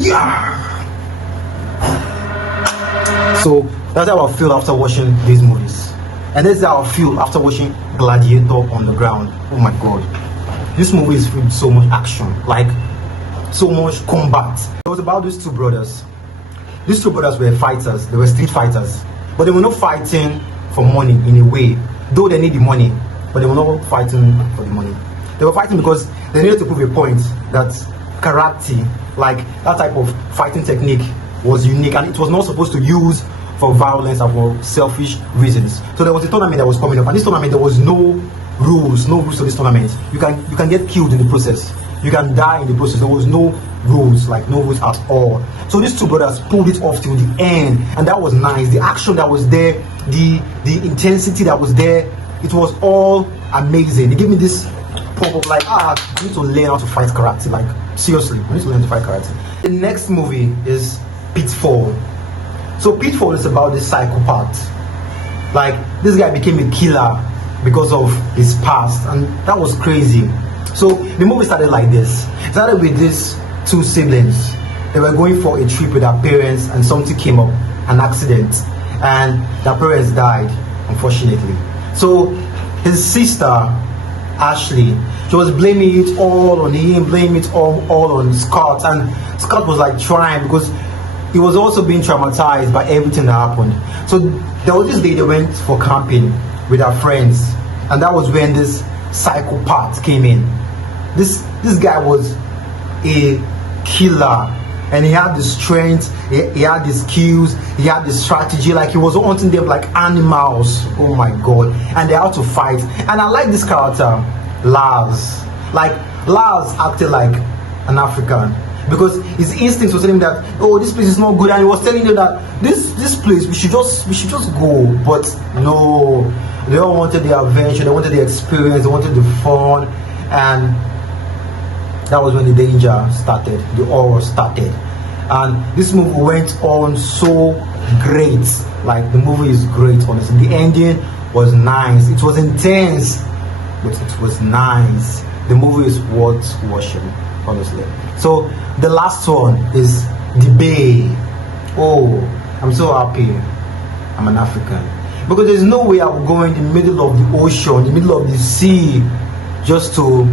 Yeah. So that's how I feel after watching these movies, and that's how I feel after watching Gladiator on the ground. Oh my god, this movie is filled with so much action, like so much combat. It was about these two brothers. These two brothers were fighters. They were street fighters, but they were not fighting for money in a way. Though they need the money, but they were not fighting for the money. They were fighting because they needed to prove a point that karate, like that type of fighting technique, was unique, and it was not supposed to use for violence and for selfish reasons. So there was a tournament that was coming up, and this tournament there was no rules to this tournament. You can get killed in the process. You can die in the process. There was no rules, like no rules at all. So these two brothers pulled it off till the end, and that was nice. The action that was there, the intensity that was there, it was all amazing. It gave me this pop of like, I need to learn how to fight karate. Like seriously, I need to learn to fight karate. The next movie is Pitfall. So Pitfall is about this psychopath. Like this guy became a killer because of his past, and that was crazy. So the movie started like this. It started with these two siblings. They were going for a trip with their parents, and something came up, an accident, and their parents died, unfortunately. So his sister Ashley, she was blaming it all on him, blaming it all on Scott, and Scott was like trying because he was also being traumatized by everything that happened. So there was this day they went for camping with our friends, and that was when this psychopath came in. This guy was a killer, and he had the strength, he had the skills, he had the strategy. Like he was hunting them like animals. Oh my god! And they had to fight. And I like this character, Lars. Like Lars acted like an African, because his instincts was telling him that, oh, this place is not good, and he was telling you that this place we should just go. But no, they all wanted the adventure, they wanted the experience, they wanted the fun, and that was when the danger started, the horror started. And this movie went on so great. Like the movie is great, honestly. The ending was nice, it was intense, but it was nice. The movie is worth watching, honestly. So the last one is The Bay. Oh, I'm so happy I'm an African, because there's no way I would go in the middle of the ocean, the middle of the sea, just to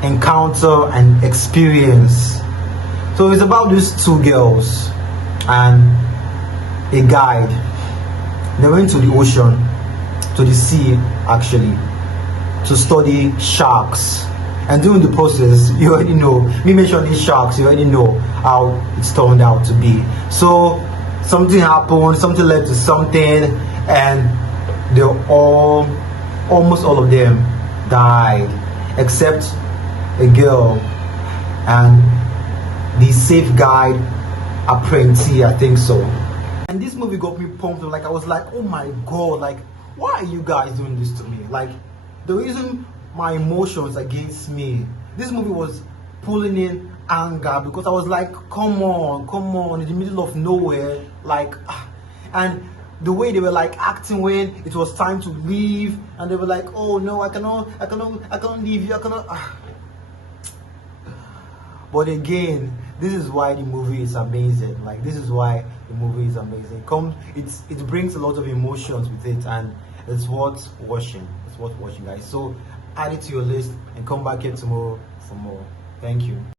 encounter and experience. So it's about these two girls and a guide. They went to the ocean, to the sea actually, to study sharks. And during the process, you already know, me mentioning sharks, you already know how it's turned out to be. So something happened, something led to something, and almost all of them died, except a girl and the safeguard apprentice, I think so. And this movie got me pumped. Like I was like, oh my god, like why are you guys doing this to me? Like the reason my emotions against me, this movie was pulling in anger, because I was like, come on, in the middle of nowhere, like, and the way they were like acting when it was time to leave, and they were like, oh no, I cannot leave you, I cannot. But again, this is why the movie is amazing. Like this is why the movie is amazing. It brings a lot of emotions with it, and it's worth watching. It's worth watching, guys. So add it to your list and come back here tomorrow for more. Thank you.